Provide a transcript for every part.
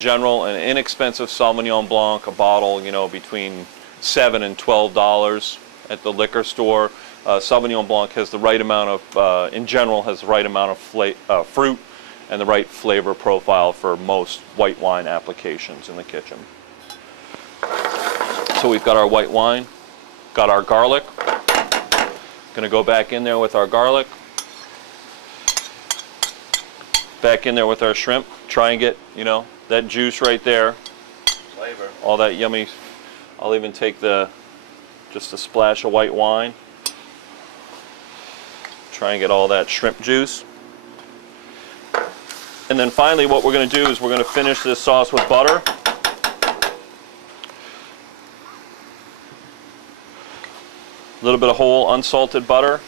general, an inexpensive Sauvignon Blanc, a bottle, you know, between $7 and $12 at the liquor store. Sauvignon Blanc has the right amount of, in general, has the right amount of fruit and the right flavor profile for most white wine applications in the kitchen. So we've got our white wine, got our garlic. Gonna go back in there with our garlic. Back in there with our shrimp. Try and get, you know, that juice right there. Flavor. All that yummy. I'll even take just a splash of white wine. Try and get all that shrimp juice. And then finally what we're going to do is we're going to finish this sauce with butter. A little bit of whole unsalted butter.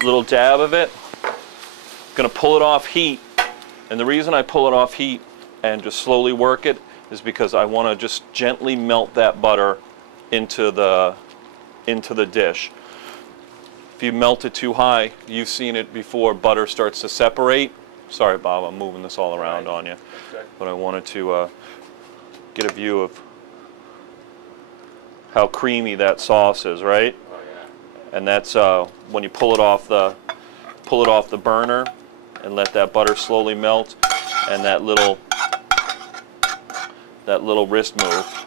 A little dab of it. Going to pull it off heat. And the reason I pull it off heat and just slowly work it is because I want to just gently melt that butter into the dish. If you melt it too high, you've seen it before, butter starts to separate. Sorry, Bob, I'm moving this all around on you. Okay. But I wanted to get a view of how creamy that sauce is, right? Oh yeah. And that's when you pull it off the burner and let that butter slowly melt, and that little wrist move.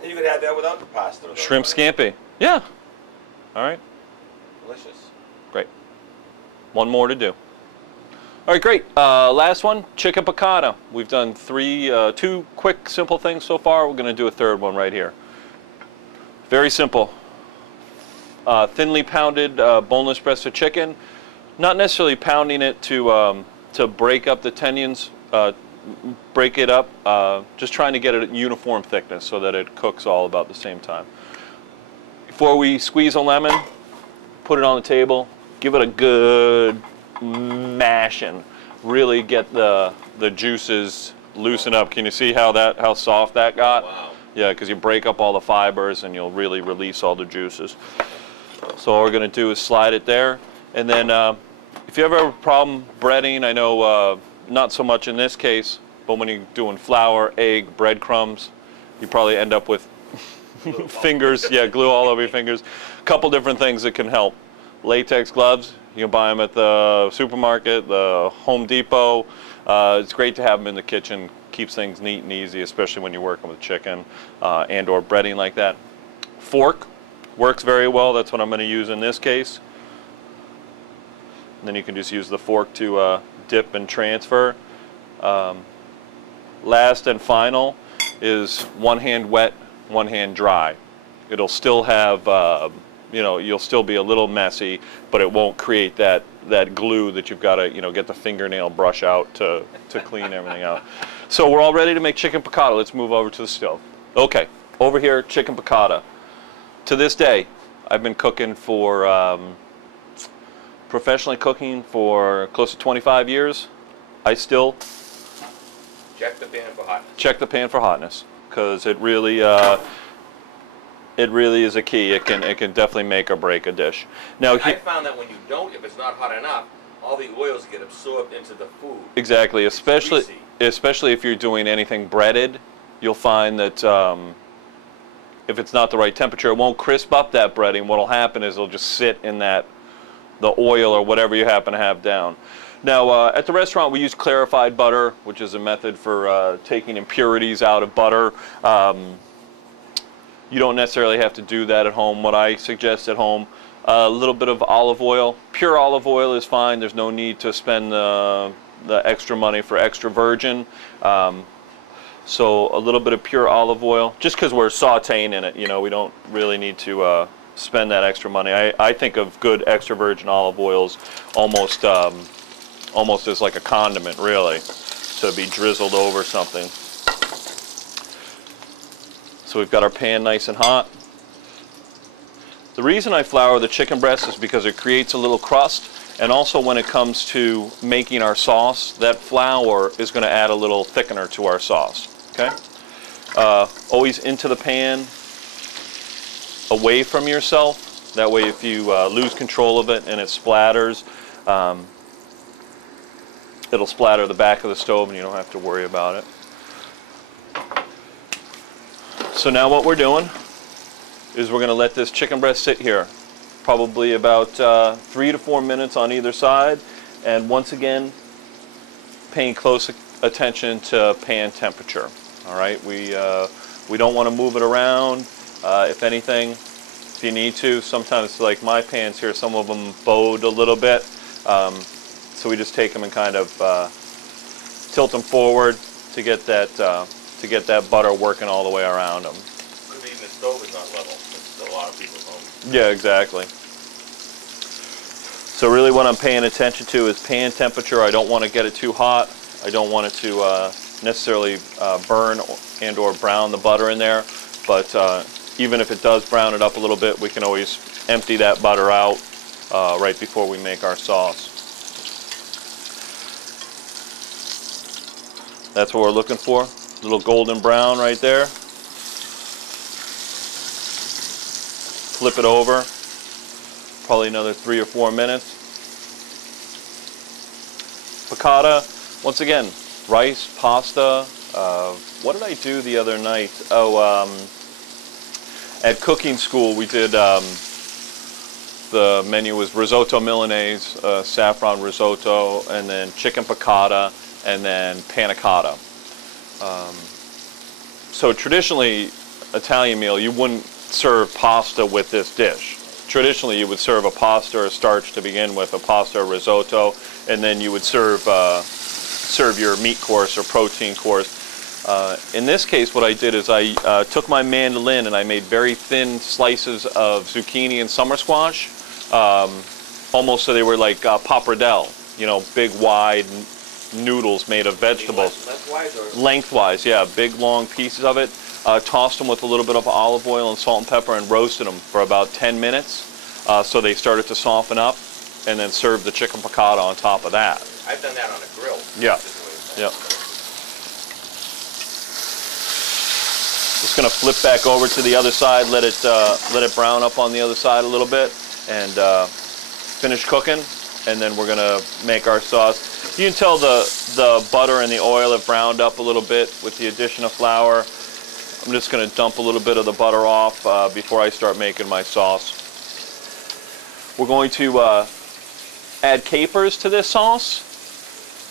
And you could have that without the pasta. Though, Shrimp right? scampi. Yeah. All right. Delicious. Great. One more to do. All right, great. Last one, chicken piccata. We've done two quick, simple things so far. We're going to do a third one right here. Very simple. Thinly pounded boneless breast of chicken. Not necessarily pounding it to break up the tendons, break it up. Just trying to get it at uniform thickness so that it cooks all about the same time. Before we squeeze a lemon, put it on the table, give it a good mashing. Really get the juices loosen up. Can you see how soft that got? Wow. Yeah, because you break up all the fibers and you'll really release all the juices. So all we're going to do is slide it there. And then if you ever have a problem breading, I know not so much in this case, but when you're doing flour, egg, breadcrumbs, you probably end up with fingers, yeah, glue all over your fingers. A couple different things that can help. Latex gloves, you can buy them at the supermarket, the Home Depot. It's great to have them in the kitchen. Keeps things neat and easy, especially when you're working with chicken and or breading like that. Fork works very well. That's what I'm going to use in this case. And then you can just use the fork to dip and transfer. Last and final is one hand wet, one hand dry. It'll still have, you know, you'll still be a little messy, but it won't create that glue that you've got to, you know, get the fingernail brush out to clean everything out. So we're all ready to make chicken piccata. Let's move over to the stove. Okay, over here, chicken piccata. To this day, I've been cooking for, professionally cooking for close to 25 years. I still Check the pan for hotness. check the pan for hotness, because it really is a key. It can definitely make or break a dish. Now, I found that when you don't, if it's not hot enough, all the oils get absorbed into the food. exactly, especially greasy. if you're doing anything breaded, you'll find that if it's not the right temperature, it won't crisp up that breading. What'll happen is it'll just sit in the oil or whatever you happen to have down. Now, at the restaurant, we use clarified butter, which is a method for taking impurities out of butter. You don't necessarily have to do that at home. What I suggest at home, a little bit of olive oil. Pure olive oil is fine. There's no need to spend the extra money for extra virgin. So a little bit of pure olive oil, just because we're sauteing in it, you know, we don't really need to spend that extra money. I think of good extra virgin olive oils almost as like a condiment, really, to be drizzled over something. So we've got our pan nice and hot. The reason I flour the chicken breast is because it creates a little crust, and also when it comes to making our sauce, that flour is going to add a little thickener to our sauce. Okay? Always into the pan, away from yourself. That way if you lose control of it and it splatters, it'll splatter the back of the stove and you don't have to worry about it. So now what we're doing is we're going to let this chicken breast sit here, probably about 3 to 4 minutes on either side, and once again, paying close attention to pan temperature. All right, we don't want to move it around. If anything, if you need to, sometimes like my pans here, some of them bowed a little bit, so we just take them and kind of tilt them forward to get that butter working all the way around them. Even the stove is not level. It's a lot of people's homes. Yeah, exactly. So really what I'm paying attention to is pan temperature. I don't want to get it too hot. I don't want it to necessarily burn and or brown the butter in there. But even if it does brown it up a little bit, we can always empty that butter out right before we make our sauce. That's what we're looking for. A little golden brown right there. Flip it over. Probably another 3 or 4 minutes. Piccata, once again, rice, pasta. What did I do the other night? Oh, at cooking school we did, the menu was risotto Milanese, saffron risotto, and then chicken piccata, and then panna cotta. So traditionally, Italian meal, you wouldn't serve pasta with this dish. Traditionally, you would serve a pasta or a starch to begin with, a pasta or risotto, and then you would serve your meat course or protein course. In this case, what I did is I took my mandolin and I made very thin slices of zucchini and summer squash, almost so they were like pappardelle, you know, big wide noodles made of vegetables. Lengthwise or? Lengthwise, yeah, big long pieces of it. Tossed them with a little bit of olive oil and salt and pepper and roasted them for about 10 minutes so they started to soften up, and then served the chicken piccata on top of that. I've done that on a grill. Yeah. Yeah. Just gonna flip back over to the other side, let it brown up on the other side a little bit, and finish cooking, and then we're gonna make our sauce. You can tell the butter and the oil have browned up a little bit with the addition of flour. I'm just going to dump a little bit of the butter off before I start making my sauce. We're going to add capers to this sauce.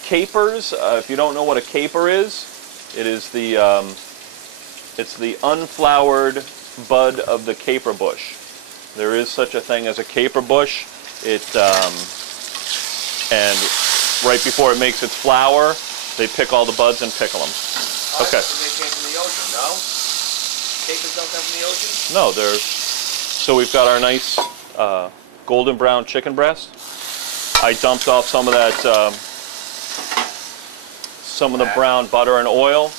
Capers, if you don't know what a caper is, it's the unflowered bud of the caper bush. There is such a thing as a caper bush. And right before it makes its flower, they pick all the buds and pickle them. Okay. They came from the ocean, no? Capers don't come from the ocean? No, so we've got our nice golden brown chicken breast. I dumped off some of that, some of the brown butter and oil.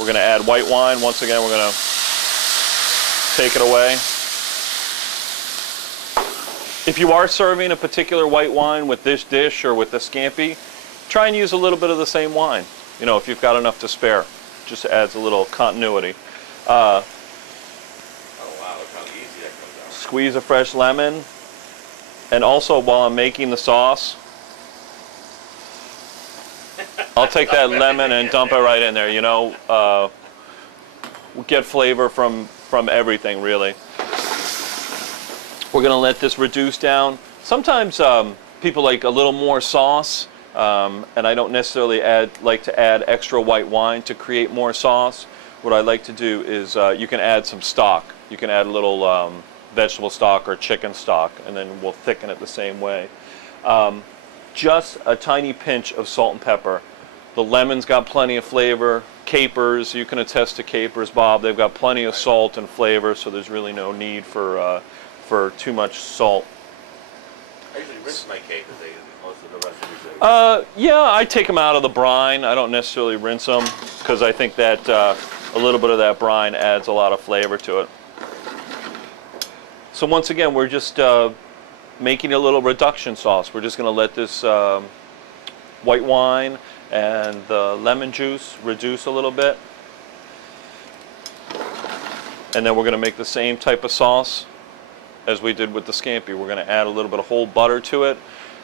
We're going to add white wine. Once again, we're going to take it away. If you are serving a particular white wine with this dish or with the scampi, try and use a little bit of the same wine. You know, if you've got enough to spare. Just adds a little continuity. Oh wow, look how easy that comes out. Squeeze a fresh lemon. And also, while I'm making the sauce, I'll take that lemon and dump it right in there. You know, we'll get flavor from everything, really. We're going to let this reduce down. Sometimes people like a little more sauce. And I don't necessarily like to add extra white wine to create more sauce. What I like to do is you can add some stock. You can add a little vegetable stock or chicken stock, and then we'll thicken it the same way. Just a tiny pinch of salt and pepper. The lemon's got plenty of flavor. Capers, you can attest to capers, Bob. They've got plenty of salt and flavor, so there's really no need for too much salt. I usually rinse my capers. Most of the recipes. Yeah, I take them out of the brine. I don't necessarily rinse them because I think that a little bit of that brine adds a lot of flavor to it. So once again, we're just making a little reduction sauce. We're just going to let this white wine and the lemon juice reduce a little bit. And then we're going to make the same type of sauce as we did with the scampi. We're going to add a little bit of whole butter to it.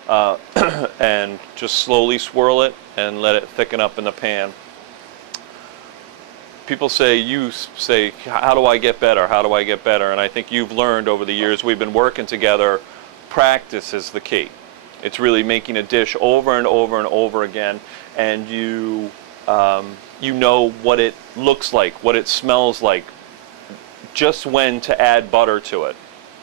and just slowly swirl it and let it thicken up in the pan. People say, you say, how do I get better? How do I get better? And I think you've learned over the years we've been working together, practice is the key. It's really making a dish over and over and over again, and you know what it looks like, what it smells like, just when to add butter to it.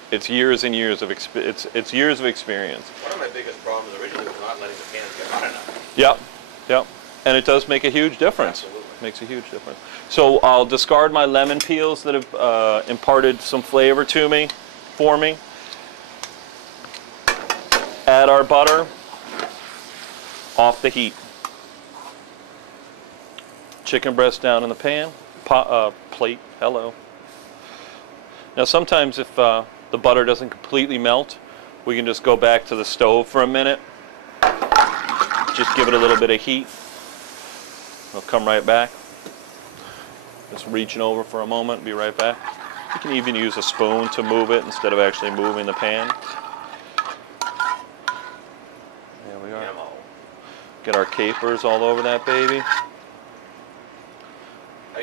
It's years and years of it's years of experience. One of my biggest problems originally was not letting the pans get hot enough. Yep, yep, and it does make a huge difference. Absolutely. Makes a huge difference. So I'll discard my lemon peels that have imparted some flavor to me, for me. Add our butter off the heat. Chicken breast down in the pan, plate, hello. Now sometimes if the butter doesn't completely melt, we can just go back to the stove for a minute. Just give it a little bit of heat. I'll come right back. Just reaching over for a moment, be right back. You can even use a spoon to move it instead of actually moving the pan. There we are. Get our capers all over that baby.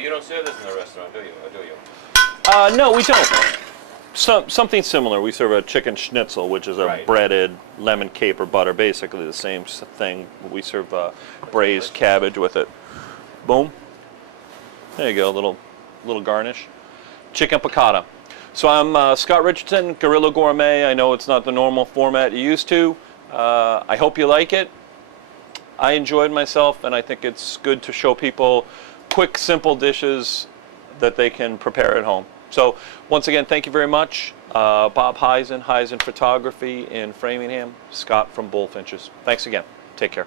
You don't serve this in the restaurant, do you? Or do you? No, we don't. Something similar. We serve a chicken schnitzel, which is a Right. breaded lemon caper butter, basically the same thing. We serve braised cabbage with it. Boom. There you go, little garnish. Chicken piccata. So I'm Scott Richardson, Guerrilla Gourmet. I know it's not the normal format you're used to. I hope you like it. I enjoyed myself, and I think it's good to show people quick, simple dishes that they can prepare at home. So once again, thank you very much. Bob Heisen, Heisen Photography in Framingham. Scott from Bullfinches. Thanks again. Take care.